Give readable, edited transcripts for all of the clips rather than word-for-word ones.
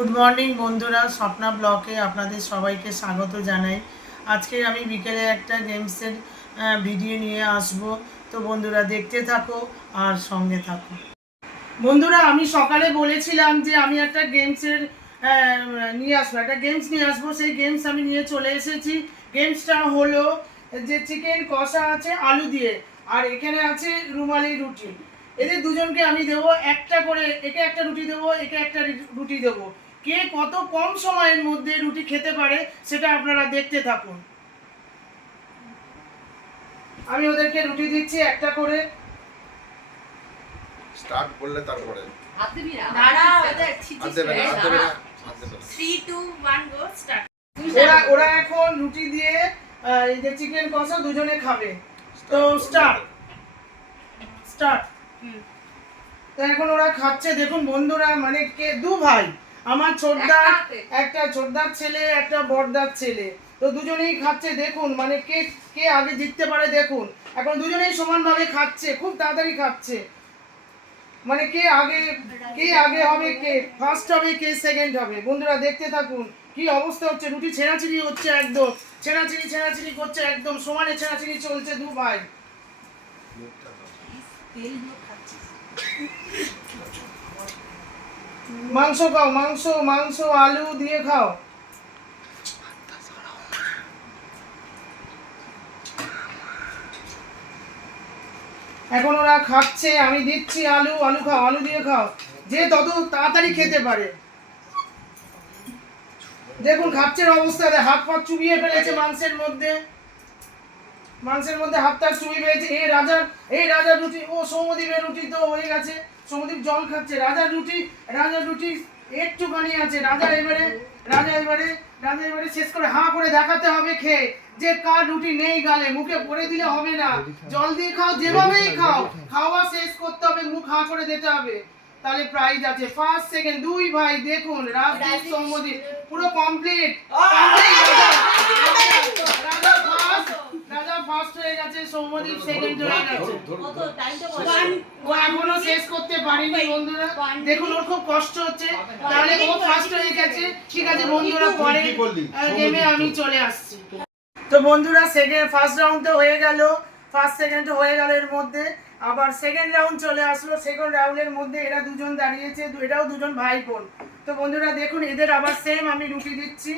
Good morning বন্ধুরা, স্বপ্না ব্লকে আপনাদের সবাইকে স্বাগত জানাই। আজকে আমি বিকেলে একটা গেমসের ভিডিও নিয়ে আসব। তো বন্ধুরা দেখতে থাকো আর সঙ্গে থাকো। বন্ধুরা, আমি সকালে বলেছিলাম যে আমি একটা গেমসের নিয়ে আসবো, একটা গেমস নিয়ে আসবো। সেই গেমস আমি নিয়ে চলে এসেছি। গেমসটা হলো যে চিকেন কষা আছে আলু দিয়ে, আর এখানে আছে রুমালি রুটি। এদের দুজনকে আমি দেবো একটা করে, একে একটা রুটি দেবো, একে একটা রুটি দেবো। কে কত কম সময়ের মধ্যে রুটি খেতে পারে সেটা আপনারা দেখতে থাকুন। আমি ওদেরকে রুটি দিচ্ছি একটা করে। স্টার্ট করলে তারপরে হাত দিবি না দাঁড়া ওদের হাত দেবে না, হাত দেবে না, হাত দেবে না। 3 2 1 গো স্টার্ট। ওরা এখন রুটি দিয়ে এই যে চিকেন কষা দুজনে খাবে। তো স্টার্ট। তো এখন ওরা খাচ্ছে, দেখুন বন্ধুরা, মানে কে দু ভাই, আমার ছোটদার একটা ছোটদার ছেলে, একটা বড়দার ছেলে। তো দুজনেই খাচ্ছে, দেখুন মানে কে কে আগে জিততে পারে। দেখুন এখন দুজনেই সমানভাবে খাচ্ছে, খুব তাড়াতাড়ি খাচ্ছে। মানে কে আগে হবে, কে ফার্স্ট হবে, কে সেকেন্ড হবে। বন্ধুরা দেখতে থাকুন কি অবস্থা হচ্ছে। রুটি ছেঁড়াছিড়ি হচ্ছে, একদম ছেঁড়াছিড়ি করছে, একদম সমানে ছেঁড়াছিড়ি চলছে দু ভাই। মাংস খাও, মাংস মাংস আলু দিয়ে খাও। এখন ওরা খাচ্ছে, আমি দিচ্ছি আলু, আলু খাও, আলু দিয়ে খাও, যে তত তাড়াতাড়ি খেতে পারে। দেখুন খাচ্ছের অবস্থা, হাত পা চুবিয়ে ফেলেছে মাংসের মধ্যে হাতটা চুবিয়ে ফেলেছে। এই রাজার রুটি, ও সৌমদীপের রুটি তো হয়ে গেছে। সৌমদীপ জল খাচ্ছে। রাজার রুটি একটুখানি আছে। রাজা এবারে শেষ করে হাঁ করে দেখাতে হবে খেয়ে, যে কার রুটি নেই গালে। মুখে পড়ে দিলে হবে না, জল দিয়ে খাও, যেভাবেই খাও, খাওয়া শেষ করতে হবে, মুখ হাঁ করে দিতে হবে, তাহলে প্রাইজ আছে। ফার্স্ট সেকেন্ড দুই ভাই, দেখুন রাজদীপ সৌম্যদীপ পুরো কমপ্লিট। রাজা ফার্স্ট হয়ে গেছে, সৌম্যদীপ সেকেন্ড হয়ে গেছে। কত টাইমটা ও এখনো শেষ করতে পারিনি বন্ধুরা, দেখুন ওর খুব কষ্ট হচ্ছে। তাহলে ও ফার্স্ট হয়ে গেছে। ঠিক আছে বন্ধুরা, পরে গেমে আমি চলে আসছি। তো বন্ধুরা ফার্স্ট রাউন্ড তো হয়ে গেল, ফার্স্ট সেকেন্ড হয়ে গেল, এর মধ্যে আবার সেকেন্ড রাউন্ড চলে আসলো। সেকেন্ড রাউন্ডের মধ্যে এরা দুজন দাঁড়িয়েছে, এটাও দুজন ভাই বোন। তো বন্ধুরা দেখুন, এদের আবার সেম আমি রুটি দিচ্ছি,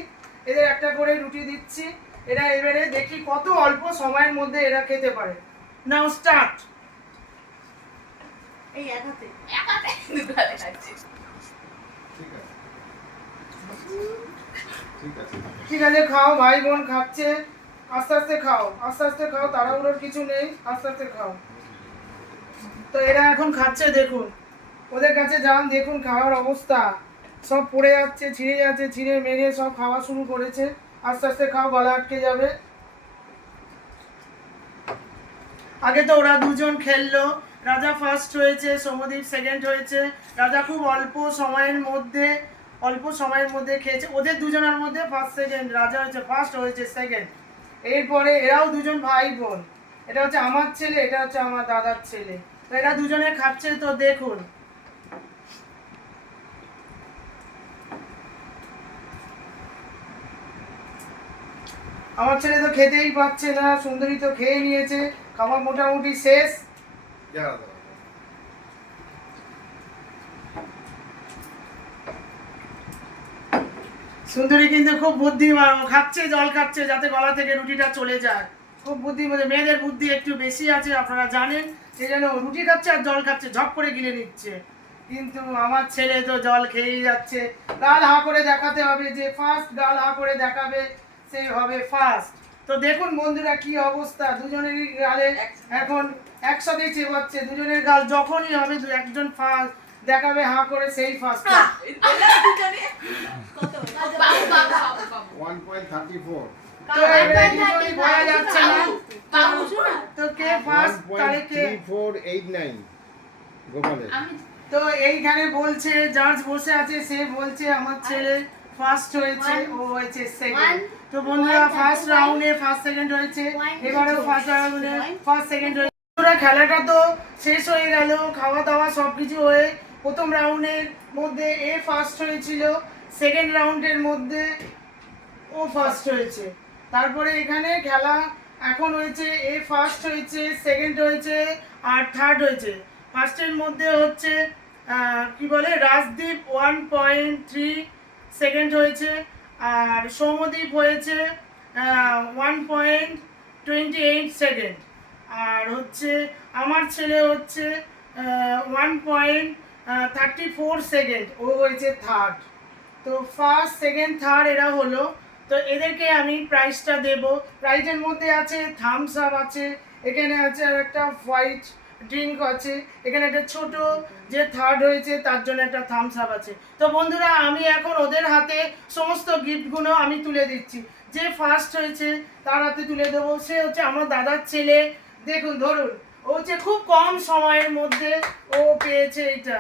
এদের একটা করে রুটি দিচ্ছি। এরা এবারে দেখি কত অল্প সময়ের মধ্যে এরা খেতে পারে। নাও স্টার্ট। এই একাতে দুটো হাতে খাচ্ছি। ঠিক আছে খাও, ভাই বোন খাচ্ছে, আস্তে আস্তে খাও, তাড়াহুড়োর কিছু নেই, আস্তে আস্তে খাও। তো এরা এখন খাচ্ছে, দেখুন ওদের কাছে যান, দেখুন খাওয়ার অবস্থা, সব পড়ে যাচ্ছে, ছিঁড়ে যাচ্ছে, ছিঁড়ে মেরে সব খাওয়া শুরু করেছে। আস্তে আস্তে খাও, গলা আটকে যাবে। আগে তো ওরা দুজন খেললো, রাজা ফার্স্ট হয়েছে, সৌম্যদীপ সেকেন্ড হয়েছে। রাজা খুব অল্প সময়ের মধ্যে খেয়েছে। ওদের দুজনের মধ্যে ফার্স্ট সেকেন্ড, রাজা হচ্ছে ফার্স্ট, হয়েছে সেকেন্ড। এরপরে এরাও দুজন ভাই বোন, এটা হচ্ছে আমার ছেলে, এটা হচ্ছে আমার দাদার ছেলে। তো এরা দুজনে খাচ্ছে, তো দেখুন আমার ছেলে তো খেতেই পাচ্ছে না, সুন্দরী তো খেয়ে নিয়েছে, খাবার মোটামুটি শেষ। সুন্দরী কিন্তু খুব বুদ্ধিমান, খাচ্ছে, জল খাচ্ছে যাতে গলা থেকে রুটিটা চলে যায়। খুব বুদ্ধিমান, মেয়েদের বুদ্ধি একটু বেশি আছে, আপনারা জানেন। সেই জন্য রুটি খাচ্ছে আর জল খাচ্ছে, ঝপ করে গিলে নিচ্ছে। কিন্তু আমার ছেলে তো জল খেয়েই যাচ্ছে। গাল হা করে দেখাতে হবে, যে ফার্স্ট গাল হা করে দেখাবে সে হবে ফার্স্ট। তো দেখুন বন্ধুরা কি অবস্থা, দুজনেরই গালে এখন একসাথেই চেপাচ্ছে। দুজনের গাল যখনই হবে একজন ফার্স্ট দেখাবে হা করে, সেই ফার্স্ট। এলা দুজনে কত বাবু 1.34 তো এবারে দুজনই বলা যাচ্ছে না। বাবু শোনো তো কে ফার্স্ট, তাহলে কে? 1.3489 গোপালের। তো এইখানে বলছে, জাজ বসে আছে, সে বলছে আমার ছেলে ফার্স্ট হয়েছে, ও হয়েছে সেকেন্ড। তো বন্ধুরা ফার্স্ট রাউন্ডে ফার্স্ট সেকেন্ড হয়েছে, এবারেও ফার্স্ট রাউন্ডে ফার্স্ট সেকেন্ড হয়েছে। বন্ধুরা খেলাটা তো শেষ হয়ে গেল, খাওয়া দাওয়া সবকিছু হয়ে প্রথম রাউন্ডের মধ্যে এ ফার্স্ট হয়েছিল, সেকেন্ড রাউন্ডের মধ্যে ও ফার্স্ট হয়েছে। তারপরে এখানে খেলা এখন হয়েছে, এ ফার্স্ট হয়েছে, সেকেন্ড হয়েছে আর থার্ড হয়েছে। ফার্স্টের মধ্যে হচ্ছে কি বলে রাজদীপ 1.3 সেকেন্ড হয়েছে, আর সৌম্যদীপ হয়েছে 1.28 সেকেন্ড, আর হচ্ছে আমার ছেলে হচ্ছে 1.34 সেকেন্ড, ও হয়েছে থার্ড। তো ফার্স্ট সেকেন্ড থার্ড এরা হলো। তো এদেরকে আমি প্রাইজটা দেব। প্রাইজের মধ্যে আছে থামস আপ আছে, এখানে আছে আর একটা হোয়াইট ড্রিঙ্ক আছে, এখানে একটা ছোট যে থার্ড হয়েছে তার জন্য একটা থামস আপ আছে। তো বন্ধুরা আমি এখন ওদের হাতে সমস্ত গিফটগুলো আমি তুলে দিচ্ছি। যে ফার্স্ট হয়েছে তার হাতে তুলে দেবো, সে হচ্ছে আমার দাদার ছেলে। দেখুন ধরুন, ও হচ্ছে খুব কম সময়ের মধ্যে ও পেয়েছে এটা,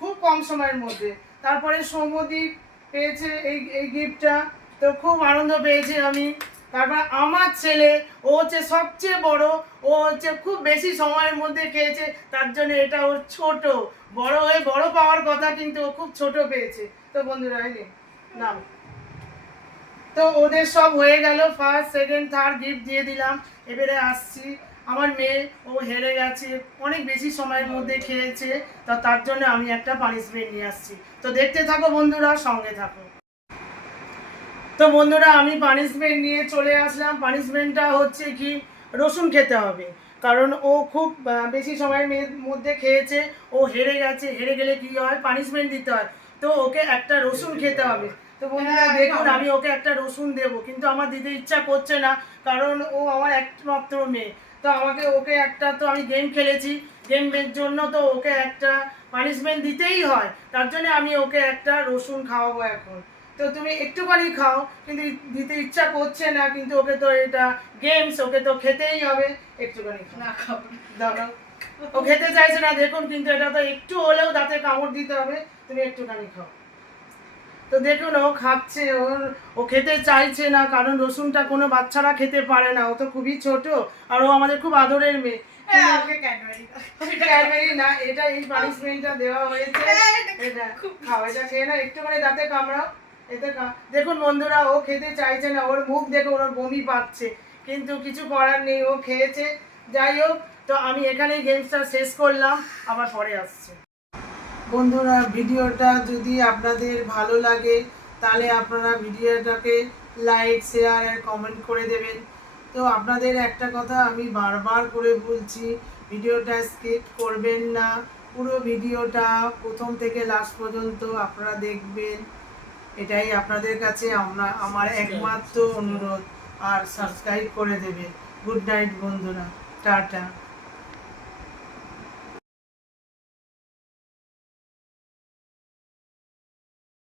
খুব কম সময়ের মধ্যে। তারপরে সৌম্যদীপ পেয়েছে এই গিফটটা, তো খুব আনন্দ পেয়েছি আমি। তারপর আমার ছেলে, ও হচ্ছে সবচেয়ে বড়, ও হচ্ছে খুব বেশি সময়ের মধ্যে খেয়েছে, তার জন্য এটা ওর ছোট। বড় হয়ে বড় পাওয়ার কথা, কিন্তু ও খুব ছোট পেয়েছে। তো বন্ধুরা নাম, তো ওদের সব হয়ে গেল, ফার্স্ট সেকেন্ড থার্ড গিফট দিয়ে দিলাম। এবারে আসছি আমার মেয়ে, ও হেরে গেছে, অনেক বেশি সময়ের মধ্যে খেয়েছে, তো তার জন্য আমি একটা পানিশমেন্ট নিয়ে আসছি। তো দেখতে থাকো বন্ধুরা, সঙ্গে থাকো। তো বন্ধুরা আমি পানিশমেন্ট নিয়ে চলে আসলাম। পানিশমেন্টটা হচ্ছে কি, রসুন খেতে হবে, কারণ ও খুব বেশি সময়ের মধ্যে খেয়েছে, ও হেরে গেছে। হেরে গেলে কি হয়, পানিশমেন্ট দিতে হয়। তো ওকে একটা রসুন খেতে হবে। তো বন্ধুরা দেখুন, আমি ওকে একটা রসুন দেবো, কিন্তু আমার দিতে ইচ্ছা করছে না, কারণ ও আমার একমাত্র মেয়ে। তো ওকে একটা, তো আমি গেম খেলেছি, গেমের জন্য তো ওকে একটা পানিশমেন্ট দিতেই হয়, তার জন্য আমি ওকে একটা রসুন খাওয়াবো এখন। তো তুমি একটুখানি খাও, কিন্তু দিতে ইচ্ছা করছে না, কিন্তু ওকে তো এটা গেমস, ওকে তো খেতেই হবে। একটুখানি না খাবো দাও, ও খেতে চাইছে না দেখুন, কিন্তু এটা তো একটু হলেও দাঁতে কামড় দিতে হবে, তুমি একটুখানি খাও। তো দেখুন ও খাচ্ছে, ও খেতে চাইছে না, কারণ রসুনটা কোনো বাচ্চারা খেতে পারে না, ও তো খুবই ছোট, আর ও আমাদের খুব আদরের মেয়ে। ক্যাডবেরি না, এটা এই পানিশমেন্টটা দেওয়া হয়েছে, এটা খাও, এটা খেয়ে না, একটুখানি দাঁতে কামড়াও, এতে দেখুন বন্ধুরা ও খেতে চাইছে না, ওর মুখ দেখে ওর বমি পাচ্ছে, কিন্তু কিছু করার নেই, ও খেয়েছে। যাই হোক, তো আমি এখানেই গেমসটা শেষ করলাম, আবার পরে আসছে। বন্ধুরা ভিডিওটা যদি আপনাদের ভালো লাগে, তাহলে আপনারা ভিডিওটাকে লাইক শেয়ার আর কমেন্ট করে দেবেন। তো আপনাদের একটা কথা আমি বারবার করে বলছি, ভিডিওটা স্কিপ করবেন না, পুরো ভিডিওটা প্রথম থেকে লাস্ট পর্যন্ত আপনারা দেখবেন, এটাই আপনাদের কাছে আমার একমাত্র অনুরোধ। আর সাবস্ক্রাইব করে দেবেন। গুড নাইট বন্ধুরা, টাটা।